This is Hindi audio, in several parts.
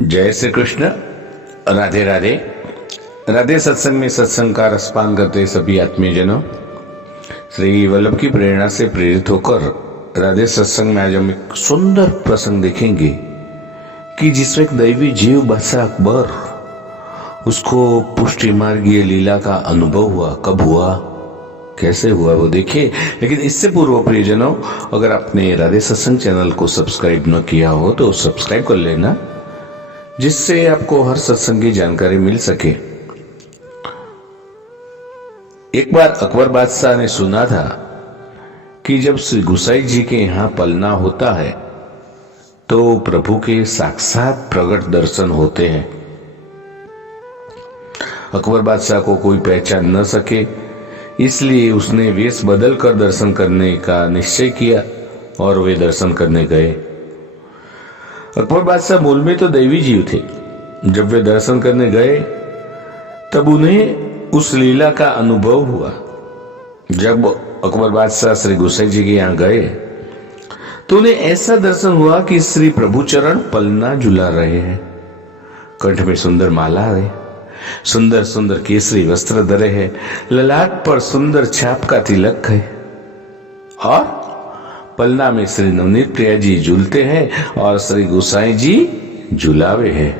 जय श्री कृष्ण। राधे राधे। राधे सत्संग में सत्संग का रसपान करते सभी आत्मीयजनों, श्री वल्लभ की प्रेरणा से प्रेरित होकर राधे सत्संग में आज हम एक सुंदर प्रसंग देखेंगे कि जिसमें एक दैवी जीव बादशाह अकबर, उसको पुष्टि मार्गीय लीला का अनुभव हुआ। कब हुआ, कैसे हुआ वो देखिए। लेकिन इससे पूर्व प्रियजनों, अगर आपने राधे सत्संग चैनल को सब्सक्राइब न किया हो तो सब्सक्राइब कर लेना, जिससे आपको हर सत्संग की जानकारी मिल सके। एक बार अकबर बादशाह ने सुना था कि जब श्री गुसाई जी के यहां पलना होता है तो प्रभु के साक्षात प्रकट दर्शन होते हैं। अकबर बादशाह को कोई पहचान न सके, इसलिए उसने वेश बदल कर दर्शन करने का निश्चय किया और वे दर्शन करने गए। अकबर बादशाह मूल में तो दैवी जीव थे। जब वे दर्शन करने गए तब उन्हें उस लीला का अनुभव हुआ। जब अकबर बादशाह श्री गुसाई जी के यहां गए तो उन्हें ऐसा दर्शन हुआ कि श्री प्रभु चरण पलना झुला रहे हैं, कंठ में सुंदर माला है, सुंदर सुंदर केसरी वस्त्र धरे हैं, ललाट पर सुंदर छाप का तिलक है और पलना में श्री नवनीत प्रिया जी झूलते हैं और श्री गुसाई जी झुलावे हैं।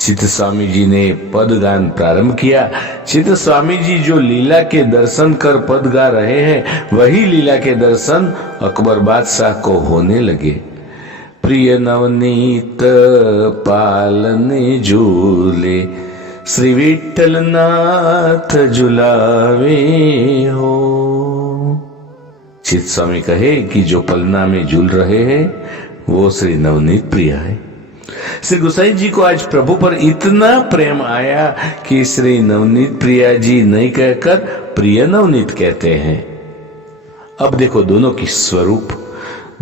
चित्त स्वामी जी ने पद गान प्रारंभ किया। चित्त स्वामी जी जो लीला के दर्शन कर पद गा रहे हैं, वही लीला के दर्शन अकबर बादशाह को होने लगे। प्रिय नवनीत पालने झूले, श्री विठ्ठल नाथ झुलावे हो। चित्त स्वामी कहे कि जो पलना में झूल रहे हैं वो श्री नवनीत प्रिया है। श्री गुसाई जी को आज प्रभु पर इतना प्रेम आया कि श्री नवनीत प्रिया जी नहीं कहकर प्रिय नवनीत कहते हैं। अब देखो, दोनों की स्वरूप,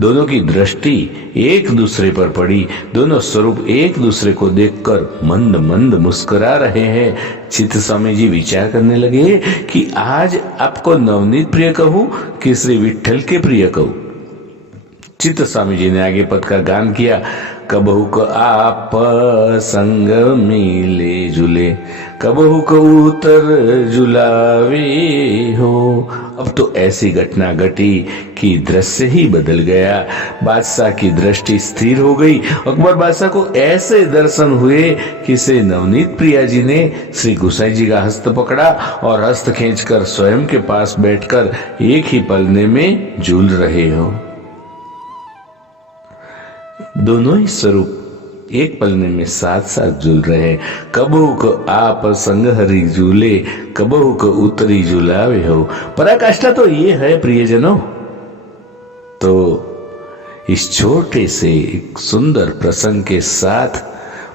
दोनों की दृष्टि एक दूसरे पर पड़ी। दोनों स्वरूप एक दूसरे को देखकर मंद मंद मुस्कुरा रहे हैं। चित्त स्वामी जी विचार करने लगे कि आज आपको नवनीत प्रिय कहूं कि श्री विठ्ठल के प्रिय कहूं। चित्त स्वामी जी ने आगे पद का गान किया। कबहू को आप संग मिले झूले, कबहू को उतर झुलावे हो। अब तो ऐसी घटना घटी कि दृश्य ही बदल गया। बादशाह की दृष्टि स्थिर हो गई। अकबर बादशाह को ऐसे दर्शन हुए कि श्री नवनीत प्रिया जी ने श्री गुसाई जी का हस्त पकड़ा और हस्त खींचकर स्वयं के पास बैठकर एक ही पलने में झूल रहे हो। दोनों ही स्वरूप एक पलने में साथ साथ झूल रहे। कबहू को आप संग हरि झूले, कबहू को उतरी झुलावे हो। पराकाष्ठा तो ये है प्रियजनों। तो इस छोटे से एक सुंदर प्रसंग के साथ,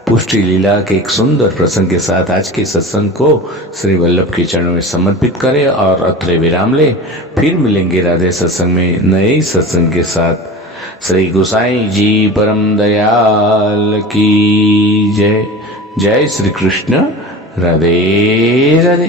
पुष्टि लीला के एक सुंदर प्रसंग के साथ आज के सत्संग को श्री वल्लभ के चरणों में समर्पित करें और अत्रे विराम ले। फिर मिलेंगे राधे सत्संग में नए सत्संग के साथ। श्री गुसाई जी परम दयाल की जय। जय श्री कृष्ण। राधे राधे।